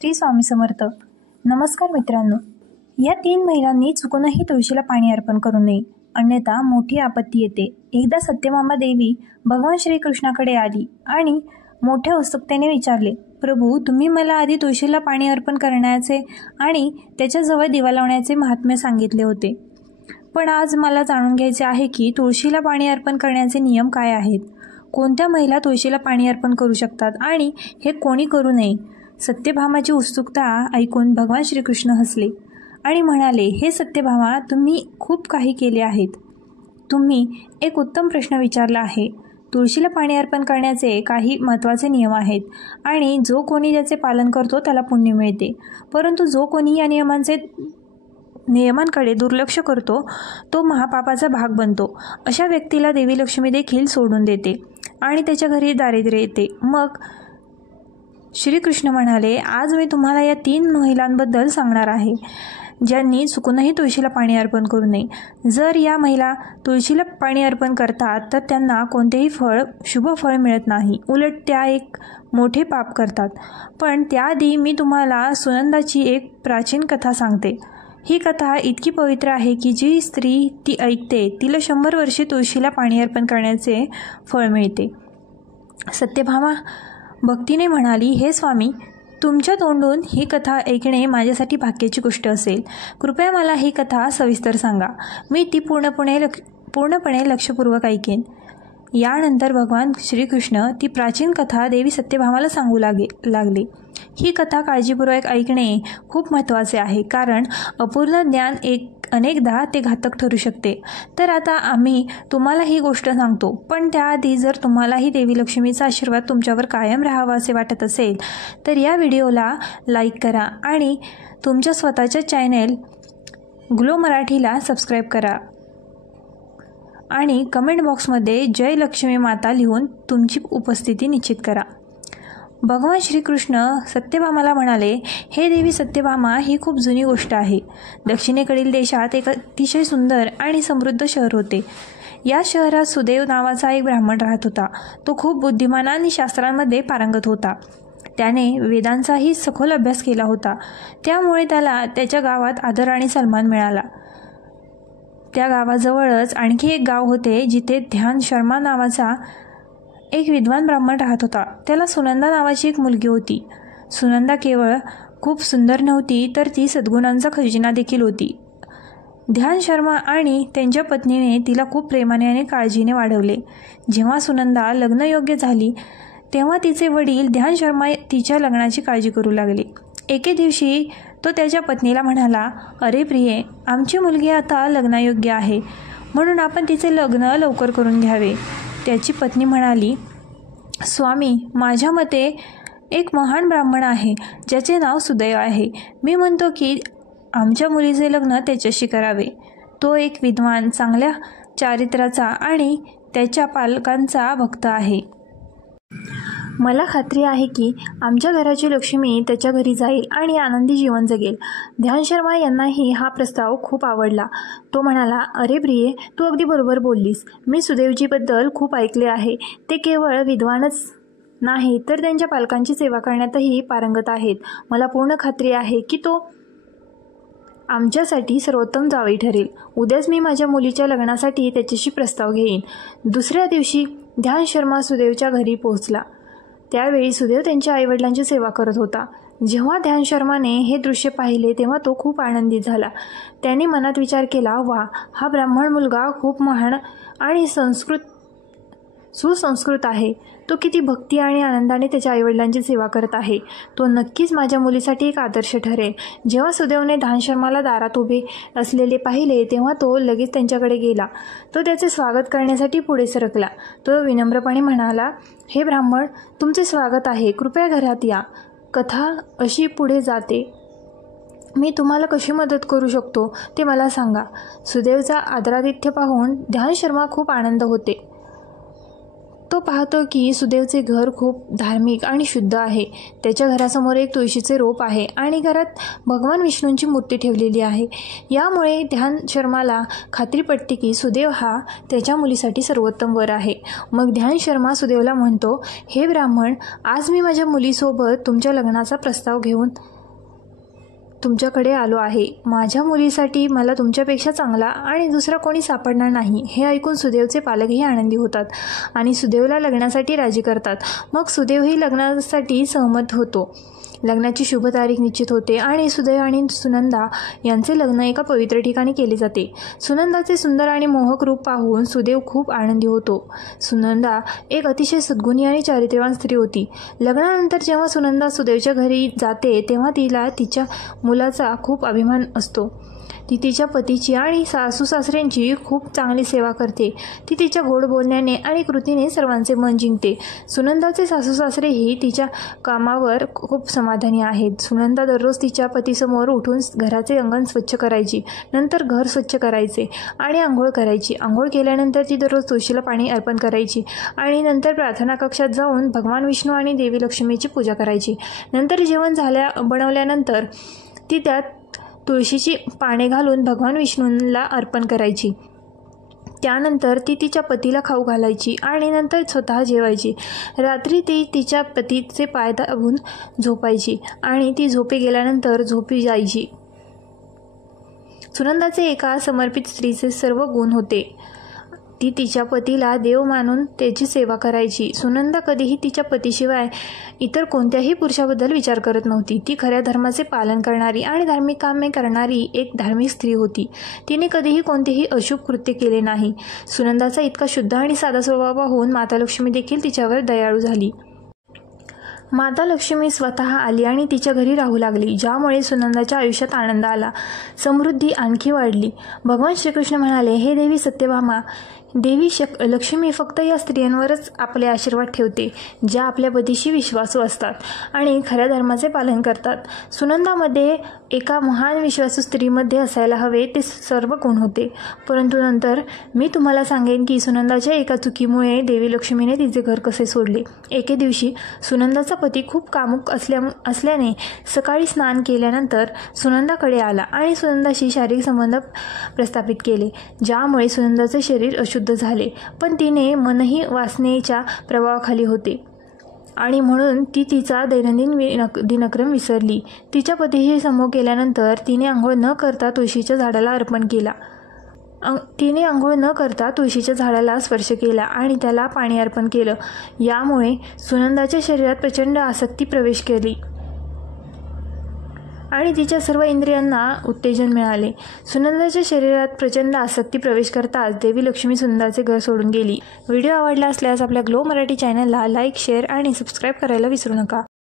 श्री स्वामी समर्थ. नमस्कार मित्रांनो. या 3 महिलांनी चुकूनही तुळशीला पाणी अर्पण करू नये, अन्यथा मोठी आपत्ती येते. एकदा सत्यभामा देवी भगवान श्रीकृष्णाकडे आली आणि मोठ्या उत्सुकतेने विचारले, प्रभू, तुम्ही मला आधी तुळशीला पाणी अर्पण करण्याचे आणि त्याच्याजवळ दिवा लावण्याचे महात्म्य सांगितले होते, पण आज मला जाणून घ्यायचे आहे की तुळशीला पाणी अर्पण करण्याचे नियम काय आहेत. कोणत्या महिला तुळशीला पाणी अर्पण करू शकतात आणि हे कोणी करू नये. सत्यभामाची उत्सुकता ऐकून भगवान श्रीकृष्ण हसले आणि म्हणाले, हे सत्यभामा, तुम्ही खूप काही केले आहेत. तुम्ही एक उत्तम प्रश्न विचारला आहे. तुळशीला पाणी अर्पण करण्याचे काही महत्त्वाचे नियम आहेत आणि जो कोणी त्याचे पालन करतो त्याला पुण्य मिळते, परंतु जो कोणी या नियमांकडे दुर्लक्ष करतो तो महापापाचा भाग बनतो. अशा व्यक्तीला देवी लक्ष्मी देखील सोडून देते आणि त्याच्या घरी दारिद्र्य येते. मग श्रीकृष्ण म्हणाले, आज मी तुम्हाला या 3 महिलांबद्दल सांगणार आहे ज्यांनी चुकूनही तुळशीला पाणी अर्पण करू नये. जर या महिला तुळशीला पाणी अर्पण करतात तर त्यांना कोणतेही शुभ फळ मिळत नाही, उलट त्या एक मोठे पाप करतात. पण त्याआधी मी तुम्हाला सुनंदाची एक प्राचीन कथा सांगते. ही कथा इतकी पवित्र आहे की जी स्त्री ती ऐकते तिला 100 वर्षे तुळशीला पाणी अर्पण करण्याचे फळ मिळते. सत्यभामा भक्तीने म्हणाली, हे स्वामी, तुमच्या तोंडून ही कथा ऐकणे माझ्यासाठी भाग्याची गोष्ट असेल. कृपया मला ही कथा सविस्तर सांगा. मी ती पूर्णपणे लक्षपूर्वक ऐकेन. यानंतर भगवान श्रीकृष्ण ती प्राचीन कथा देवी सत्यभामाला सांगू लागले. ही कथा काळजीपूर्वक ऐकणे खूप महत्त्वाचे आहे, कारण अपूर्ण ज्ञान अनेकदा ते घातक ठरू शकते. तर आता आम्ही तुम्हाला ही गोष्ट सांगतो, पण त्याआधी जर तुम्हालाही देवी लक्ष्मीचा आशीर्वाद तुमच्यावर कायम राहावा असे वाटत असेल तर या व्हिडिओला लाईक करा आणि तुमच्या स्वतःच्या चॅनेल ग्लो मराठीला सबस्क्राईब करा आणि कमेंट बॉक्समध्ये जय लक्ष्मी माता लिहून तुमची उपस्थिती निश्चित करा. भगवान श्रीकृष्ण सत्यभामाला म्हणाले, हे देवी सत्यभामा, ही खूप जुनी गोष्ट आहे. दक्षिणेकडील देशात एक अतिशय सुंदर आणि समृद्ध शहर होते. या शहरात सुदेव नावाचा एक ब्राह्मण राहत होता. तो खूप बुद्धिमान आणि शास्त्रांमध्ये पारंगत होता. त्याने वेदांचाही सखोल अभ्यास केला होता. त्यामुळे त्याला त्याच्या गावात आदर आणि सन्मान मिळाला. त्या गावाजवळच आणखी एक गाव होते जिथे ध्यान शर्मा नावाचा एक विद्वान ब्राह्मण राहत होता. त्याला सुनंदा नावाची एक मुलगी होती. सुनंदा केवळ खूप सुंदर नव्हती तर ती सद्गुणांचा खजिना देखील होती. ध्यान शर्मा आणि त्यांच्या पत्नीने तिला खूप प्रेमाने आणि काळजीने वाढवले. जेव्हा सुनंदा लग्नयोग्य झाली तेव्हा तिचे वडील ध्यान शर्मा तिच्या लग्नाची काळजी करू लागले. एके दिवशी तो त्याच्या पत्नीला म्हणाला, अरे प्रिये, आमची मुलगी आता लग्नायोग्य आहे, म्हणून आपण तिचे लग्न लवकर करून घ्यावे. त्याची पत्नी म्हणाली, स्वामी, माझ्या मते एक महान ब्राह्मण आहे ज्याचे नाव सुदैव आहे. मी म्हणतो की आमच्या मुलीचे लग्न त्याच्याशी करावे. तो एक विद्वान, चांगल्या चारित्र्याचा आणि त्याच्या पालकांचा भक्त आहे. मला खात्री आहे की आमच्या घराची लक्ष्मी त्याच्या घरी जाईल आणि आनंदी जीवन जगेल. ध्यान शर्मा यांनाही हा प्रस्ताव खूप आवडला. तो म्हणाला, अरे प्रिये, तू अगदी बरोबर बोललीस. मी सुदेवजीबद्दल खूप ऐकले आहे. ते केवळ विद्वानच नाही तर त्यांच्या पालकांची सेवा करण्यातही पारंगत आहेत. मला पूर्ण खात्री आहे की तो आमच्यासाठी सर्वोत्तम जावई ठरेल. उद्याच मी माझ्या मुलीच्या लग्नासाठी त्याच्याशी प्रस्ताव घेईन. दुसऱ्या दिवशी ध्यान शर्मा सुदेवच्या घरी पोहोचला. त्यावेळी सुदेव त्यांच्या आईवडिलांची सेवा करत होता. जेव्हा ध्यान शर्माने हे दृश्य पाहिले तेव्हा तो खूप आनंदित झाला. त्याने मनात विचार केला, वा, हा ब्राह्मण मुलगा खूप महान आणि सुसंस्कृत आहे. तो किती भक्ती आणि आनंदाने त्याच्या आईवडिलांची सेवा करत आहे. तो नक्कीच माझ्या मुलीसाठी एक आदर्श ठरेल. जेव्हा सुदेवने ध्यान शर्माला दारात उभे असलेले पाहिले तेव्हा तो लगेच त्यांच्याकडे गेला. तो त्याचे स्वागत करण्यासाठी पुढे सरकला. तो विनम्रपणे म्हणाला, हे ब्राह्मण, तुमचे स्वागत आहे. कृपया घरात या. कथा अशी पुढे जाते. मी तुम्हाला कशी मदत करू शकतो ते मला सांगा. सुदेवचा आदरातिथ्य पाहून ध्यान शर्मा खूप आनंद होते. तो तो पाहतो की सुदैवचे घर खूप धार्मिक आणि शुद्ध आहे. त्याच्या घरासमोर एक तुळशीचे रोप आहे आणि घरात भगवान विष्णूंची मूर्ती ठेवलेली आहे. यामुळे ध्यान शर्माला खात्री पटते की सुदैव हा त्याच्या मुलीसाठी सर्वोत्तम वर आहे. मग ध्यान शर्मा सुदैवला म्हणतो, हे ब्राह्मण, आज मी माझ्या मुलीसोबत तुमच्या लग्नाचा प्रस्ताव घेऊन तुमच्याकडे आलो आहे. माझ्या मुलीसाठी मला तुमच्यापेक्षा चांगला आणि दुसरा कोणी सापडणार नाही. हे ऐकून सुदैवचे पालकही आनंदी होतात आणि सुदैवला लग्नासाठी राजी करतात. मग सुदैवही लग्नासाठी सहमत होतो. लग्नाची शुभ तारीख निश्चित होते आणि सुदैव आणि सुनंदा यांचे लग्न एका पवित्र ठिकाणी केले जाते. सुनंदाचे सुंदर आणि मोहक रूप पाहून सुदैव खूप आनंदी होतो. सुनंदा एक अतिशय सद्गुणी आणि चारित्र्यवान स्त्री होती. लग्नानंतर जेव्हा सुनंदा सुदैवच्या घरी जाते तेव्हा तिला तिच्या मुलाचा खूप अभिमान असतो. ती तिच्या पतीची आणि सासू सासऱ्यांची खूप चांगली सेवा करते. ती तिच्या गोड बोलण्याने आणि कृतीने सर्वांचे मन जिंकते. सुनंदाचे सासू सासरेही तिच्या कामावर खूप समाधानी आहेत. सुनंदा दररोज तिच्या पतीसमोर उठून घराचे अंगण स्वच्छ करायची, नंतर घर स्वच्छ करायचे आणि आंघोळ करायची. आंघोळ केल्यानंतर ती दररोज तुळशीला पाणी अर्पण करायची आणि नंतर प्रार्थना कक्षात जाऊन भगवान विष्णू आणि देवी लक्ष्मीची पूजा करायची. नंतर जेवण बनवल्यानंतर ती त्यात तुळशीची पाने घालून भगवान विष्णूंना अर्पण करायची. त्यानंतर ती तिच्या पतीला खाऊ घालायची आणि नंतर स्वतः जेवायची. रात्री ती तिच्या पतीचे पाय दाबून झोपायची आणि ती झोपी गेल्यानंतर झोपी जायची. सुनंदाचे एका समर्पित स्त्रीचे सर्व गुण होते. ती तिच्या पतीला देव मानून त्याची सेवा करायची. सुनंदा कधीही तिच्या पतीशिवाय इतर कोणत्याही पुरुषाबद्दल विचार करत नव्हती. ती खऱ्या धर्माचे पालन करणारी आणि धार्मिक कामे करणारी एक धार्मिक स्त्री होती. तिने कधीही कोणतेही अशुभ कृत्य केले नाही. सुनंदाचा इतका शुद्ध आणि साधा स्वभाव पाहून माता लक्ष्मी देखील तिच्यावर दयाळू झाली. माता लक्ष्मी स्वतः आली आणि तिच्या घरी राहू लागली, ज्यामुळे सुनंदाच्या आयुष्यात आनंद आला. समृद्धी आणखी वाढली. भगवान श्रीकृष्ण म्हणाले, हे देवी सत्यभामा, देवी लक्ष्मी फक्त या स्त्रियांवरच आपले आशीर्वाद ठेवते ज्या आपल्या पतीशी विश्वासू असतात आणि खऱ्या धर्माचे पालन करतात. सुनंदामध्ये एका महान विश्वासू स्त्रीमध्ये असायला हवे ते सर्व गुण होते. परंतु नंतर मी तुम्हाला सांगेन की सुनंदाच्या एका चुकीमुळे देवी लक्ष्मीने तिचे घर कसे सोडले. एके दिवशी सुनंदाचा पती खूप कामुक असल्याने सकाळी स्नान केल्यानंतर सुनंदाकडे आला आणि सुनंदाशी शारीरिक संबंध प्रस्थापित केले, ज्यामुळे सुनंदाचे शरीर अशुद्ध झाले. पण तिने मनही वासनेच्या प्रभावाखाली होते आणि म्हणून ती तिचा दैनंदिन दिनक्रम विसरली. तिच्या पतीशी समोर केल्यानंतर तिने आंघोळ न करता तुळशीच्या झाडाला स्पर्श केला आणि त्याला पाणी अर्पण केलं. यामुळे सुनंदाच्या शरीरात प्रचंड आसक्ती प्रवेश केली आणि तिच्या सर्व इंद्रियांना उत्तेजन मिळाले. सुनंदाच्या शरीरात प्रचंड आसक्ती प्रवेश करताच देवी लक्ष्मी सुनंदाचे घर सोडून गेली. व्हिडिओ आवडला असल्यास आपल्या ग्लो मराठी चॅनलला लाईक, शेअर आणि सबस्क्राईब करायला विसरू नका.